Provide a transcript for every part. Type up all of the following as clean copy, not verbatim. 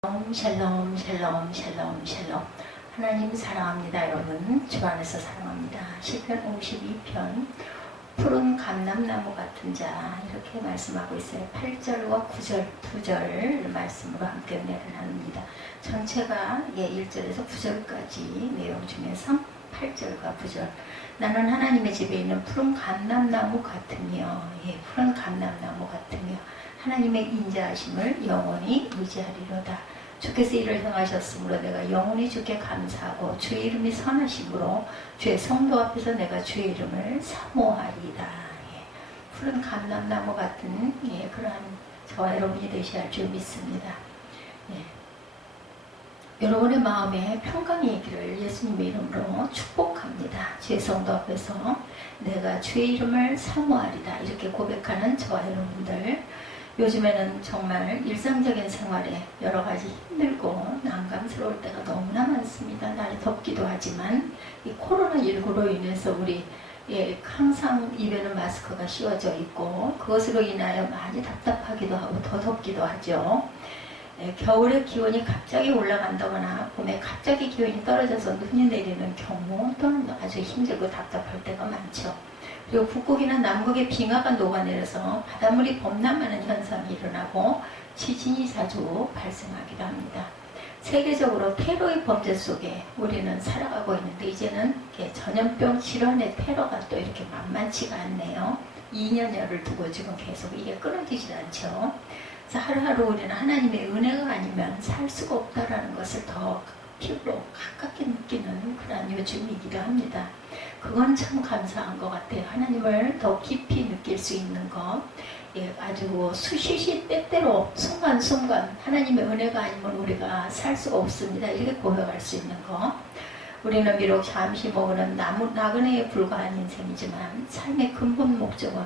샬롬 샬롬 샬롬 샬롬. 하나님 사랑합니다. 여러분 주 안에서 사랑합니다. 시편 52편 푸른 감람나무 같은 자, 이렇게 말씀하고 있어요. 8절과 9절 두 절 말씀으로 함께 은혜를 나눕니다. 전체가 1절에서 9절까지 내용 중에서 8절과 9절. 나는 하나님의 집에 있는 푸른 감람나무 같으며, 푸른 감람나무 같으며 하나님의 인자하심을 영원히 의지하리로다. 주께서 이를 행하셨으므로 내가 영원히 주께 감사하고 주의 이름이 선하심으로 주의 성도 앞에서 내가 주의 이름을 사모하리이다. 푸른 감람나무 같은 그러한 저와 여러분이 되셔야 할 줄 믿습니다. 여러분의 마음에 평강이 있기를 예수님의 이름으로 축복합니다. 주의 성도 앞에서 내가 주의 이름을 사모하리다. 이렇게 고백하는 저와 여러분들, 요즘에는 정말 일상적인 생활에 여러 가지 힘들고 난감스러울 때가 너무나 많습니다. 날이 덥기도 하지만 이 코로나19로 인해서 우리 항상 입에는 마스크가 씌워져 있고 그것으로 인하여 많이 답답하기도 하고 더 덥기도 하죠. 겨울에 기온이 갑자기 올라간다거나 봄에 갑자기 기온이 떨어져서 눈이 내리는 경우 또는 아주 힘들고 답답할 때가 많죠. 그리고 북극이나 남극의 빙하가 녹아내려서 바닷물이 범람하는 현상이 일어나고 지진이 자주 발생하기도 합니다. 세계적으로 테러의 범죄 속에 우리는 살아가고 있는데, 이제는 전염병 질환의 테러가 또 이렇게 만만치가 않네요. 2년여를 두고 지금 계속 이게 끊어지질 않죠. 그래서 하루하루 우리는 하나님의 은혜가 아니면 살 수가 없다라는 것을 더 피부로 가깝게 느끼는 그런 요즘이기도 합니다. 그건 참 감사한 것 같아요. 하나님을 더 깊이 느낄 수 있는 것, 아주 수시시 때때로 순간순간 하나님의 은혜가 아니면 우리가 살 수가 없습니다. 이렇게 고백할 수 있는 것. 우리는 비록 잠시 먹는 나그네에 불과한 인생이지만 삶의 근본 목적은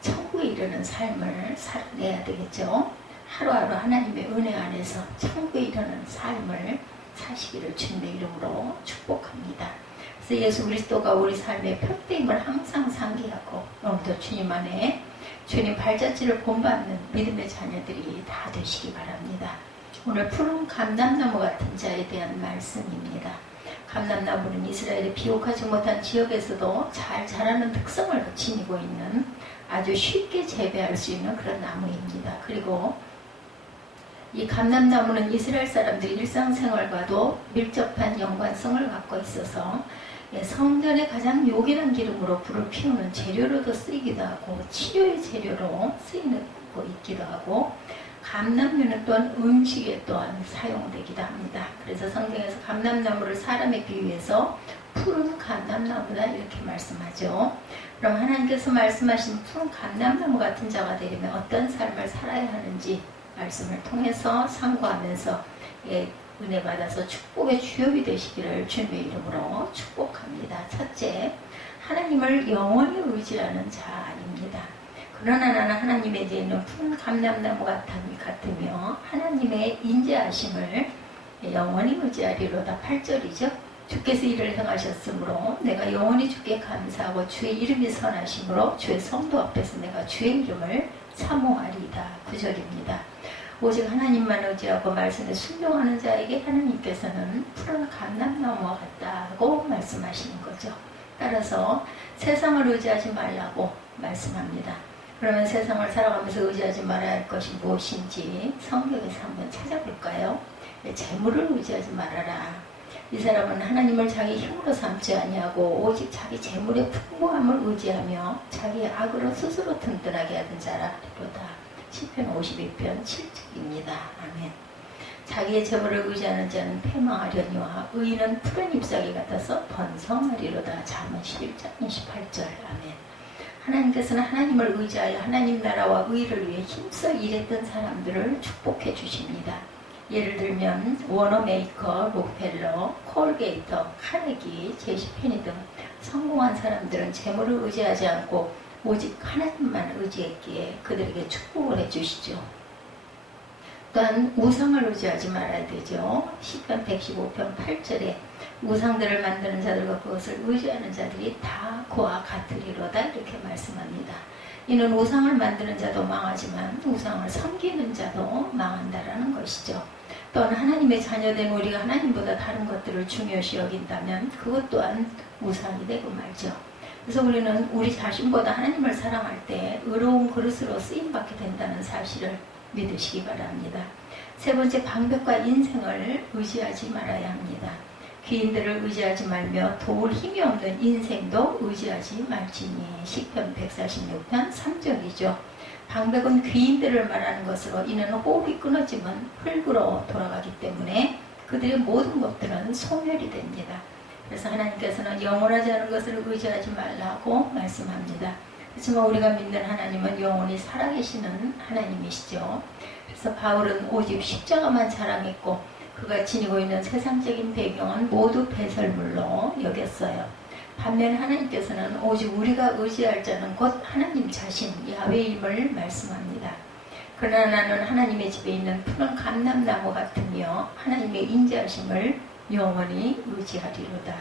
천국에 이르는 삶을 살아내야 되겠죠. 하루하루 하나님의 은혜 안에서 천국에 이르는 삶을 사시기를 주님의 이름으로 축복합니다. 그래서 예수 그리스도가 우리 삶의 표대임을 항상 상기하고 오늘도 주님 안에 주님 발자취를 본받는 믿음의 자녀들이 다 되시기 바랍니다. 오늘 푸른 감람나무 같은 자에 대한 말씀입니다. 감람나무는 이스라엘의 비옥하지 못한 지역에서도 잘 자라는 특성을 지니고 있는 아주 쉽게 재배할 수 있는 그런 나무입니다. 그리고 이 감람나무는 이스라엘 사람들이 일상생활과도 밀접한 연관성을 갖고 있어서 성전의 가장 요긴한 기름으로 불을 피우는 재료로도 쓰이기도 하고 치료의 재료로 쓰이고 있기도 하고, 감람류는 또한 음식에 또한 사용되기도 합니다. 그래서 성경에서 감람나무를 사람에 비유해서 푸른 감람나무다 이렇게 말씀하죠. 그럼 하나님께서 말씀하신 푸른 감람나무 같은 자가 되려면 어떤 삶을 살아야 하는지 말씀을 통해서 상고하면서 은혜 받아서 축복의 주역이 되시기를 주님의 이름으로 축복합니다. 첫째, 하나님을 영원히 의지하는 자입니다. 그러나 나는 하나님에 대한 푸른 감람나무 같으며 하나님의 인자하심을 영원히 의지하리로다. 8절이죠. 주께서 이를 행하셨으므로 내가 영원히 주께 감사하고 주의 이름이 선하심으로 주의 성도 앞에서 내가 주의 이름을 사모하리이다. 9절입니다. 오직 하나님만 의지하고 말씀에 순종하는 자에게 하나님께서는 푸른 감람나무와 같다고 말씀하시는 거죠. 따라서 세상을 의지하지 말라고 말씀합니다. 그러면 세상을 살아가면서 의지하지 말아야 할 것이 무엇인지 성경에서 한번 찾아볼까요? 재물을 의지하지 말아라. 이 사람은 하나님을 자기 힘으로 삼지 아니하고 오직 자기 재물의 풍부함을 의지하며 자기의 악으로 스스로 든든하게 하던 자라리로다. 시편 52편 7절입니다. 아멘. 자기의 재물을 의지하는 자는 패망하려니와 의인은 푸른 잎사귀 같아서 번성하리로다. 잠언 11장 28절. 아멘. 하나님께서는 하나님을 의지하여 하나님 나라와 의를 위해 힘써 일했던 사람들을 축복해 주십니다. 예를 들면 워너메이커, 록펠러, 콜게이터, 카네기, 제시페니 등 성공한 사람들은 재물을 의지하지 않고 오직 하나님만 의지했기에 그들에게 축복을 해주시죠. 또한 우상을 의지하지 말아야 되죠. 시편 115편 8절에 우상들을 만드는 자들과 그것을 의지하는 자들이 다 그와 같으리로다 이렇게 말씀합니다. 이는 우상을 만드는 자도 망하지만 우상을 섬기는 자도 망한다라는 것이죠. 또는 하나님의 자녀된 우리가 하나님보다 다른 것들을 중요시 여긴다면 그것 또한 무상이 되고 말죠. 그래서 우리는 우리 자신보다 하나님을 사랑할 때 의로운 그릇으로 쓰임받게 된다는 사실을 믿으시기 바랍니다. 세 번째, 방백과 인생을 의지하지 말아야 합니다. 귀인들을 의지하지 말며 도울 힘이 없는 인생도 의지하지 말지니. 시편 146편 3절이죠. 방백은 귀인들을 말하는 것으로 이는 호흡이 끊어지면 흙으로 돌아가기 때문에 그들의 모든 것들은 소멸이 됩니다. 그래서 하나님께서는 영원하지 않은 것을 의지하지 말라고 말씀합니다. 그렇지만 우리가 믿는 하나님은 영원히 살아계시는 하나님이시죠. 그래서 바울은 오직 십자가만 자랑했고 그가 지니고 있는 세상적인 배경은 모두 배설물로 여겼어요. 반면 하나님께서는 오직 우리가 의지할 자는 곧 하나님 자신 야훼임을 말씀합니다. 그러나 나는 하나님의 집에 있는 푸른 감람나무 같으며 하나님의 인자하심을 영원히 의지하리로다.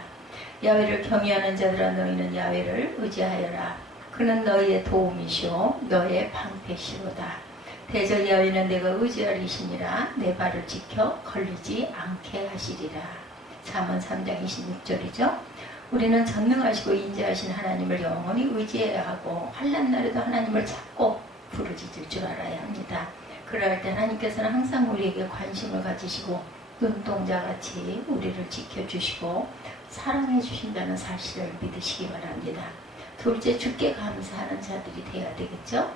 야훼를 경외하는 자들아 너희는 야훼를 의지하여라. 그는 너희의 도움이시오 너의 방패시로다. 대저 야훼는 내가 의지하리시니라. 내 발을 지켜 걸리지 않게 하시리라. 잠언 3장 26절이죠. 우리는 전능하시고 인자하신 하나님을 영원히 의지해야 하고 환난 날에도 하나님을 찾고 부르짖을 줄 알아야 합니다. 그럴 때 하나님께서는 항상 우리에게 관심을 가지시고 눈동자같이 우리를 지켜주시고 사랑해 주신다는 사실을 믿으시기 바랍니다. 둘째, 주께 감사하는 자들이 되어야 되겠죠.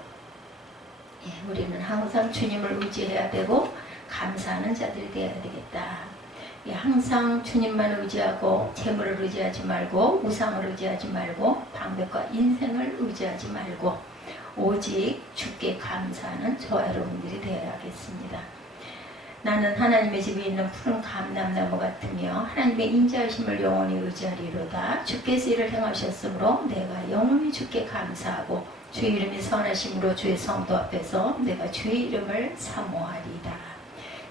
우리는 항상 주님을 의지해야 되고 감사하는 자들이 되어야 되겠다. 항상 주님만 의지하고 재물을 의지하지 말고 우상을 의지하지 말고 방백과 인생을 의지하지 말고 오직 주께 감사하는 저와 여러분들이 되어야겠습니다. 나는 하나님의 집에 있는 푸른 감람나무 같으며 하나님의 인자하심을 영원히 의지하리로다. 주께서 이를 행하셨으므로 내가 영원히 주께 감사하고 주의 이름이 선하심으로 주의 성도 앞에서 내가 주의 이름을 사모하리다.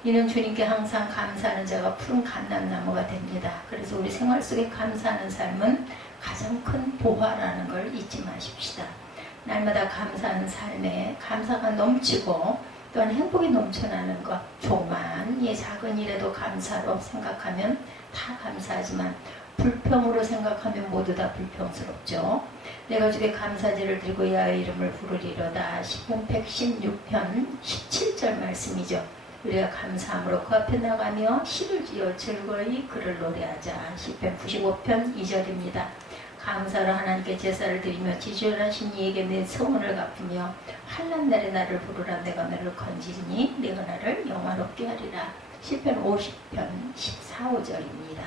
이는 주님께 항상 감사하는 자가 푸른 감람나무가 됩니다. 그래서 우리 생활 속에 감사하는 삶은 가장 큰 보화라는 걸 잊지 마십시다. 날마다 감사하는 삶에 감사가 넘치고 또한 행복이 넘쳐나는 것, 조그만 작은 일에도 감사로 생각하면 다 감사하지만 불평으로 생각하면 모두 다 불평스럽죠. 내가 주께 감사제를 드리고 야훼 이름을 부르리로다. 시편 116편 17절 말씀이죠. 우리가 감사함으로 그 앞에 나가며 시를 지어 즐거이 그를 노래하자. 시편 95편 2절입니다. 감사로 하나님께 제사를 드리며 지존하신 이에게 내 소원을 갚으며 환난 날에 나를 부르라. 내가 너를 건지리니 내가 나를 영화롭게 하리라. 시편 50편 14, 5절입니다.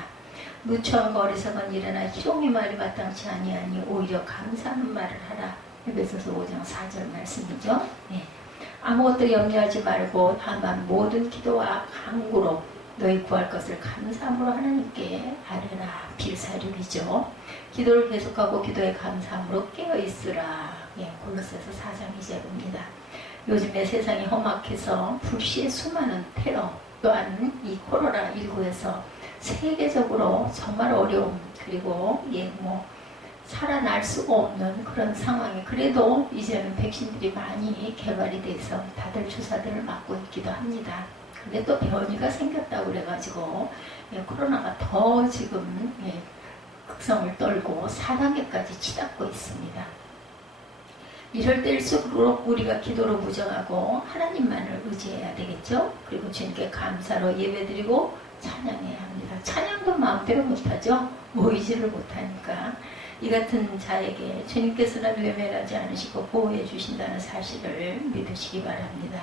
누추한 거리석은 일어나 희롱의 말이 마땅치 아니하니 오히려 감사하는 말을 하라. 에베소서 5장 4절 말씀이죠. 아무것도 염려하지 말고 다만 모든 기도와 간구로 너희 구할 것을 감사함으로 하나님께 아뢰라. 빌사륙이죠. 기도를 계속하고 기도에 감사함으로 깨어있으라. 골로새서 4장 2절입니다. 요즘에 세상이 험악해서 불시에 수많은 테러 또한 이 코로나19에서 세계적으로 정말 어려움 그리고 살아날 수가 없는 그런 상황에 그래도 이제는 백신들이 많이 개발이 돼서 다들 주사들을 맞고 있기도 합니다. 근데 또 변이가 생겼다고 그래가지고 코로나가 더 지금 극성을 떨고 4단계까지 치닫고 있습니다. 이럴 때일수록 우리가 기도로 무정하고 하나님만을 의지해야 되겠죠. 그리고 주님께 감사로 예배드리고 찬양해야 합니다. 찬양도 마음대로 못하죠. 모이지를 못하니까. 이 같은 자에게 주님께서는 외면하지 않으시고 보호해 주신다는 사실을 믿으시기 바랍니다.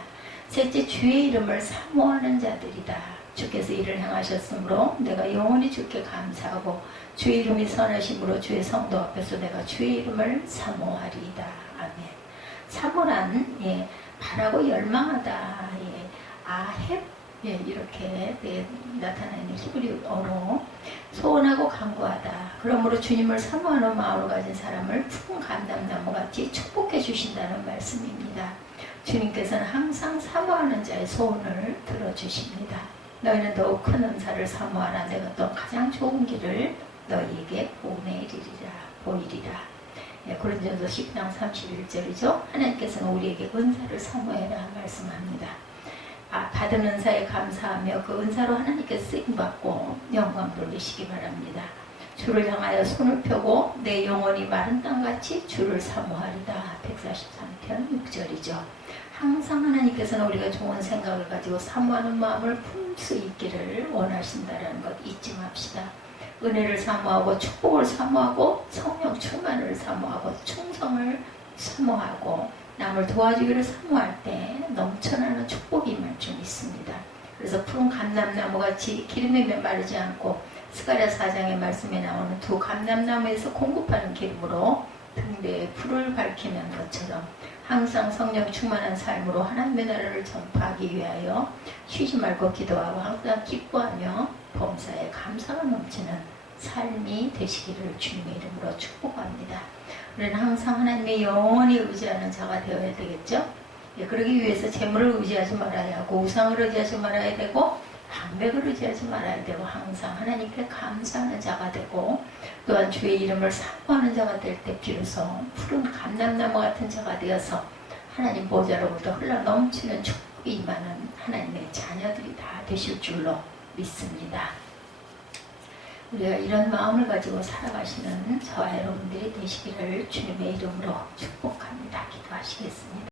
셋째, 주의 이름을 사모하는 자들이다. 주께서 이를 행하셨으므로 내가 영원히 주께 감사하고 주의 이름이 선하심으로 주의 성도 앞에서 내가 주의 이름을 사모하리이다. 아멘. 사모란 바라고 열망하다. 아헵 이렇게 나타나는 히브리어로 소원하고 간구하다. 그러므로 주님을 사모하는 마음을 가진 사람을 푸른 감람나무같이 축복해 주신다는 말씀입니다. 주님께서는 항상 사모하는 자의 소원을 들어주십니다. 너희는 더욱 큰 은사를 사모하라. 내가 또 가장 좋은 길을 너희에게 보이리라. 고린도전서 10장 31절이죠. 하나님께서는 우리에게 은사를 사모해라 말씀합니다. 받은 은사에 감사하며 그 은사로 하나님께 쓰임받고 영광 돌리시기 바랍니다. 주를 향하여 손을 펴고 내 영혼이 마른 땅같이 주를 사모하리다. 143편 6절이죠. 항상 하나님께서는 우리가 좋은 생각을 가지고 사모하는 마음을 품을 수 있기를 원하신다는 것 잊지 맙시다. 은혜를 사모하고 축복을 사모하고 성령 충만을 사모하고 충성을 사모하고 남을 도와주기를 사모할 때 넘쳐나는 축복이 임할 줄 믿습니다. 그래서 푸른 감람나무같이 기름에 메마르지 않고 스가랴 4장의 말씀에 나오는 두 감람나무에서 공급하는 기름으로 등대에 불을 밝히는 것처럼 항상 성령 충만한 삶으로 하나님의 나라를 전파하기 위하여 쉬지 말고 기도하고 항상 기뻐하며 범사에 감사가 넘치는 삶이 되시기를 주님의 이름으로 축복합니다. 우리는 항상 하나님의 영원히 의지하는 자가 되어야 되겠죠. 그러기 위해서 재물을 의지하지 말아야 하고 우상을 의지하지 말아야 되고 방백을 의지하지 말아야 되고 항상 하나님께 감사하는 자가 되고 또한 주의 이름을 사모하는 자가 될 때 비로소 푸른 감람나무 같은 자가 되어서 하나님 보좌로부터 흘러넘치는 축복이 임하는 하나님의 자녀들이 다 되실 줄로 믿습니다. 우리가 이런 마음을 가지고 살아가시는 저와 여러분들이 되시기를 주님의 이름으로 축복합니다. 기도하시겠습니다.